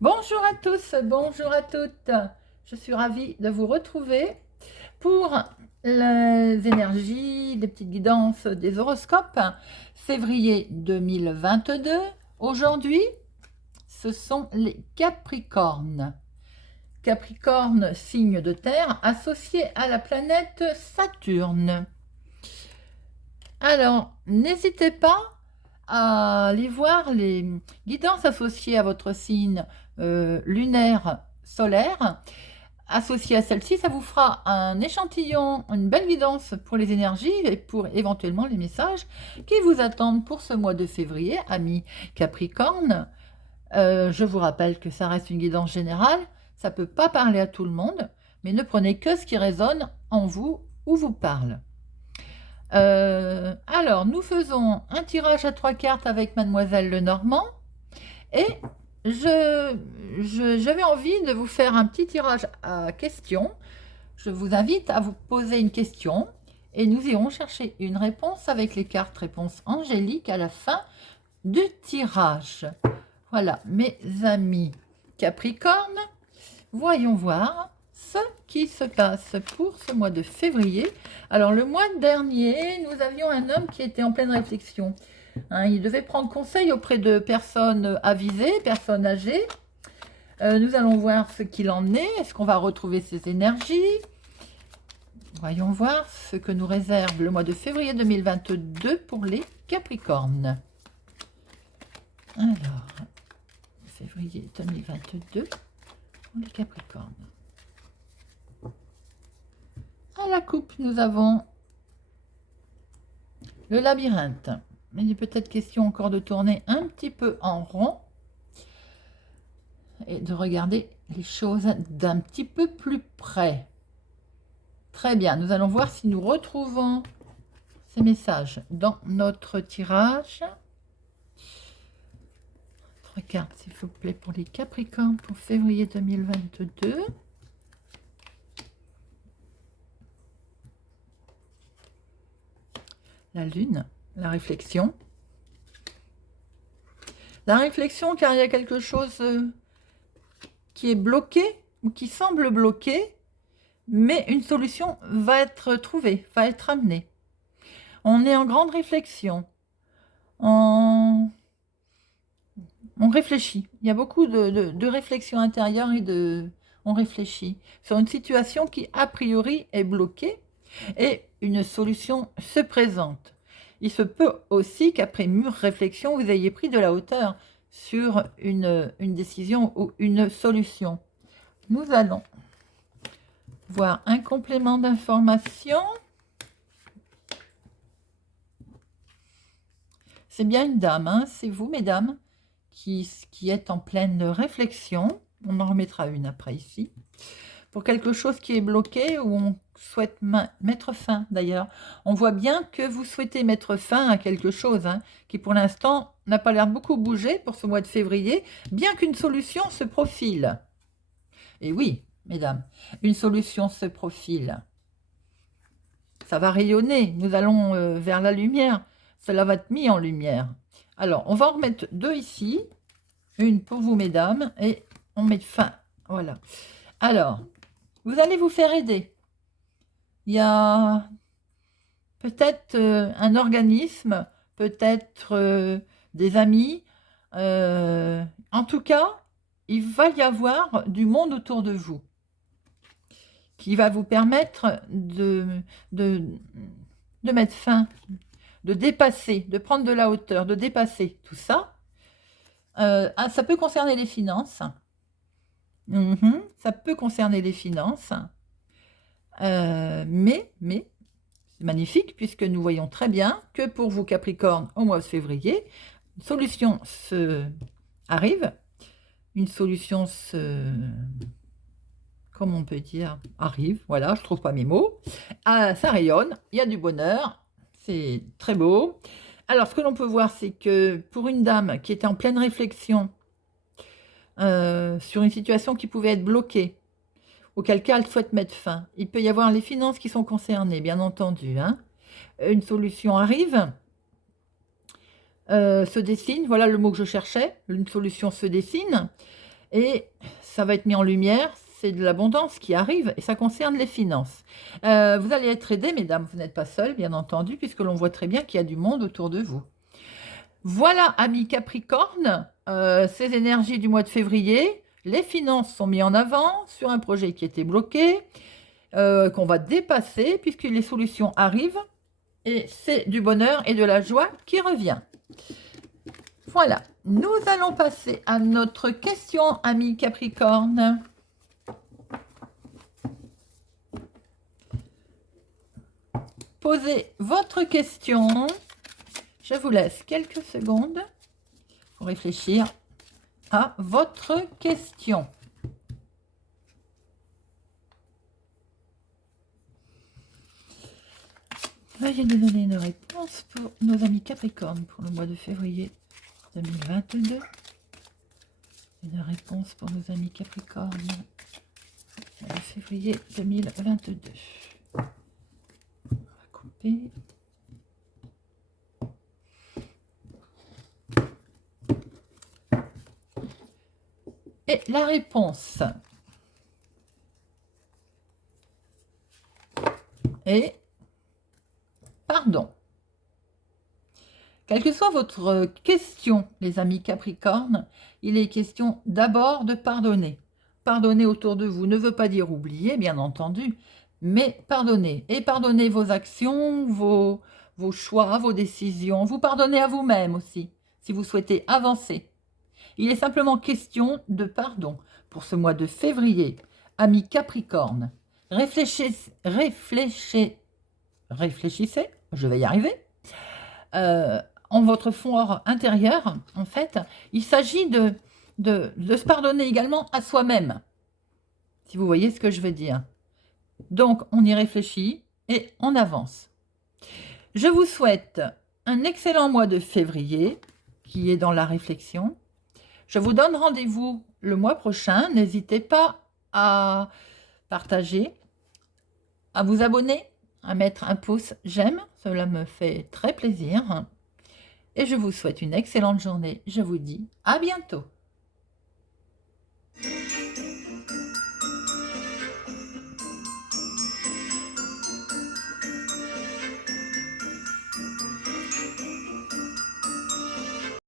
Bonjour à tous, bonjour à toutes. Je suis ravie de vous retrouver pour les énergies, les petites guidances des horoscopes. Février 2022. Aujourd'hui, ce sont les Capricornes. Capricorne, signe de terre, associé à la planète Saturne. Alors, n'hésitez pas à aller voir les guidances associées à votre signe lunaire solaire. Associé à celle-ci, ça vous fera un échantillon, une belle guidance pour les énergies et pour éventuellement les messages qui vous attendent pour ce mois de février, amis Capricorne. Je vous rappelle que ça reste une guidance générale, ça ne peut pas parler à tout le monde, mais ne prenez que ce qui résonne en vous ou vous parle. Alors, nous faisons un tirage à 3 cartes avec Mademoiselle Lenormand et j'avais envie de vous faire un petit tirage à questions. Je vous invite à vous poser une question et nous irons chercher une réponse avec les cartes réponses angéliques à la fin du tirage. Voilà, mes amis Capricorne, voyons voir ce qui se passe pour ce mois de février. Alors, le mois dernier, nous avions un homme qui était en pleine réflexion. Il devait prendre conseil auprès de personnes avisées, personnes âgées. Nous allons voir ce qu'il en est. Est-ce qu'on va retrouver ses énergies? Voyons voir ce que nous réserve le mois de février 2022 pour les Capricornes. Alors, février 2022 pour les Capricornes. À la coupe, nous avons le labyrinthe. Il est peut-être question encore de tourner un petit peu en rond et de regarder les choses d'un petit peu plus près. Très bien, nous allons voir si nous retrouvons ces messages dans notre tirage. 3 cartes, s'il vous plaît, pour les Capricornes pour février 2022. La lune, la réflexion. La réflexion, car il y a quelque chose qui est bloqué ou qui semble bloqué, mais une solution va être trouvée, va être amenée. On est en grande réflexion. On réfléchit. Il y a beaucoup de réflexion intérieure et on réfléchit sur une situation qui, a priori, est bloquée et une solution se présente. Il se peut aussi qu'après mûre réflexion, vous ayez pris de la hauteur sur une décision ou une solution. Nous allons voir un complément d'information. C'est bien une dame, hein, c'est vous, mesdames, qui êtes en pleine réflexion. On en remettra une après ici. Pour quelque chose qui est bloqué ou on souhaite mettre fin d'ailleurs. On voit bien que vous souhaitez mettre fin à quelque chose qui pour l'instant n'a pas l'air beaucoup bougé pour ce mois de février, bien qu'une solution se profile. Et oui, mesdames, une solution se profile. Ça va rayonner, nous allons vers la lumière, cela va être mis en lumière. Alors, on va en remettre 2 ici, une pour vous, mesdames, et on met fin. Voilà. Alors, vous allez vous faire aider. Il y a peut-être un organisme, peut-être des amis. En tout cas, il va y avoir du monde autour de vous qui va vous permettre de mettre fin, de dépasser, de prendre de la hauteur, de dépasser tout ça. Ça peut concerner les finances. Ça peut concerner les finances. Mais c'est magnifique puisque nous voyons très bien que pour vous Capricorne au mois de février, une solution arrive, une solution comment on peut dire, arrive, voilà, je trouve pas mes mots. Ça rayonne, il y a du bonheur, c'est très beau. Alors ce que l'on peut voir, c'est que pour une dame qui était en pleine réflexion sur une situation qui pouvait être bloquée, auquel cas elle souhaite mettre fin. Il peut y avoir les finances qui sont concernées, bien entendu. Une solution arrive, se dessine, voilà le mot que je cherchais, une solution se dessine, Et ça va être mis en lumière, c'est de l'abondance qui arrive et ça concerne les finances. Vous allez être aidés, mesdames, vous n'êtes pas seuls, bien entendu, puisque l'on voit très bien qu'il y a du monde autour de vous. Voilà, amis Capricorne, ces énergies du mois de février. Les finances sont mises en avant sur un projet qui était bloqué, qu'on va dépasser puisque les solutions arrivent. Et c'est du bonheur et de la joie qui revient. Voilà, nous allons passer à notre question, amis Capricorne. Posez votre question. Je vous laisse quelques secondes pour réfléchir à votre question. Veuillez nous donner une réponse pour nos amis Capricorne pour le mois de février 2022. Une réponse pour nos amis Capricorne mois de février 2022. On va couper. Et la réponse est pardon. Quelle que soit votre question, les amis Capricorne, il est question d'abord de pardonner. Pardonner autour de vous ne veut pas dire oublier, bien entendu, mais pardonner. Et pardonner vos actions, vos choix, vos décisions. Vous pardonnez à vous-même aussi, si vous souhaitez avancer. Il est simplement question de pardon pour ce mois de février. Amis Capricorne, réfléchissez, je vais y arriver, en votre fort intérieur, en fait, il s'agit de se pardonner également à soi-même, si vous voyez ce que je veux dire. Donc, on y réfléchit et on avance. Je vous souhaite un excellent mois de février, qui est dans la réflexion. Je vous donne rendez-vous le mois prochain. N'hésitez pas à partager, à vous abonner, à mettre un pouce j'aime. Cela me fait très plaisir. Et je vous souhaite une excellente journée. Je vous dis à bientôt.